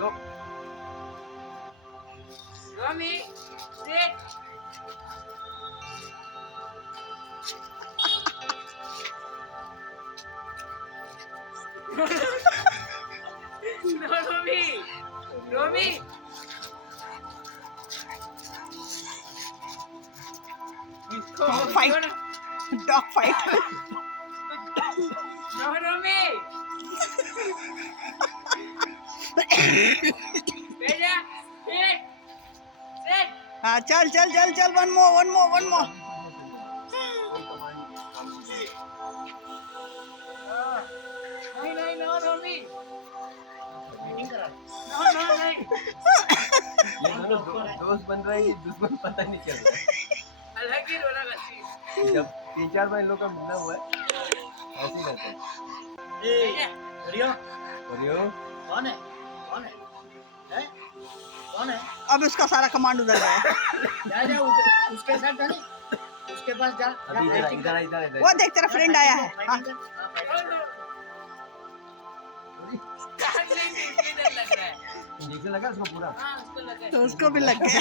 Oreo. Romy, sit. No, Romy. Romy. Dog fight. Dog fight. No, Romy. Beja, sit. Sit. हाँ चल चल चल चल one more one more one more. नहीं नहीं no, Romy. No, no, नहीं. ये दोनों दोस्त बन रहे हैं कि दुश्मन पता नहीं चल रहा है। अलग ही रोना करती. जब 3-4 बार इन लोग का मिलना हुआ है ऐसे ही रहता है। बेजा. Oreo. कौन है? कौन है? हैं? कौन है? अब उसका सारा कमांड उधर गया. जा जा उसके साथ जा नहीं. उसके पास जा. अभी इधर वो देख तेरा फ्रेंड आया है. हाँ. डर लग रहा है. इंजेक्शन लगा उसको पूरा। हाँ उसको लगा है. तो उसको भी लग गया.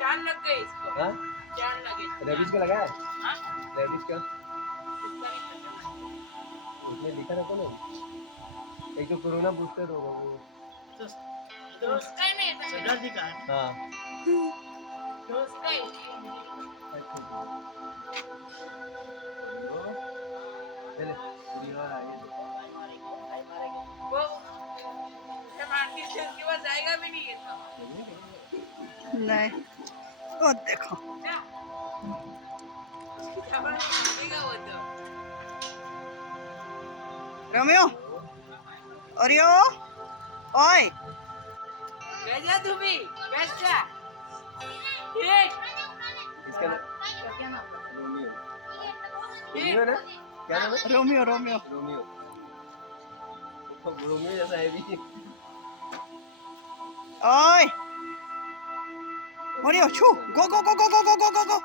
जान लग गई इसको. हाँ? जान लगी. रेबिस का लगा है? हाँ? रेबिस का? इसका नहीं पता. उसमें लिखा रहता ना। एक तो कोरोना बूस्टर होगा वो। तो उसका ही नहीं था. सरदार जी का है. हाँ। तो उसका ही. चले पूरी बार आगे दे। वो जब आरती से उसके पास जाएगा भी नहीं ये सब. नहीं. वो देखो. क्या? उसकी खबर नहीं वो तो. रोमियो. Oreo. ओए. बेजा तू भी. बैठ जा. ठीक. इसका क्या नाम है? रोमियो। रोमियो ना? क्या नाम है? Romeo Romeo. रोमियो। रोमियो जैसा है भी। ओए. Oreo छू. Go go go go go go go go go.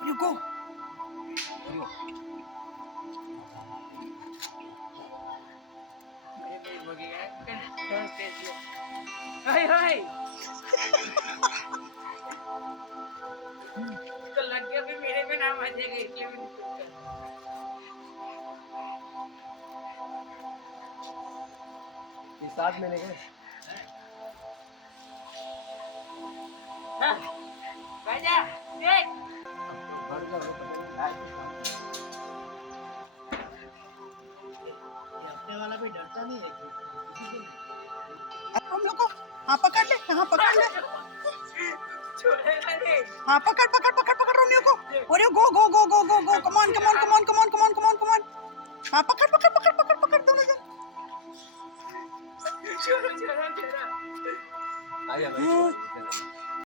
Oreo go. हाय हाय. इसको लग गया भी मेरे पे नाम आ जाएगा इसलिए मैंने चुप कर. ये साथ में लेके हाँ. बेजा. देख. बढ़ जा ये अपने वाला भी डरता नहीं है. हम लोग को. हाँ पकड़ ले. हाँ पकड़ ले. छोड़ेगा नहीं. हाँ पकड़ पकड़ पकड़ पकड़ रोमियो को. Oreo go go go go go go. Come on come on come on come on come on come on come on. हाँ पकड़ पकड़ पकड़ पकड़ पकड़ दोनों जन. छोड़ो छोड़ो छोड़ो. आ गया भाई।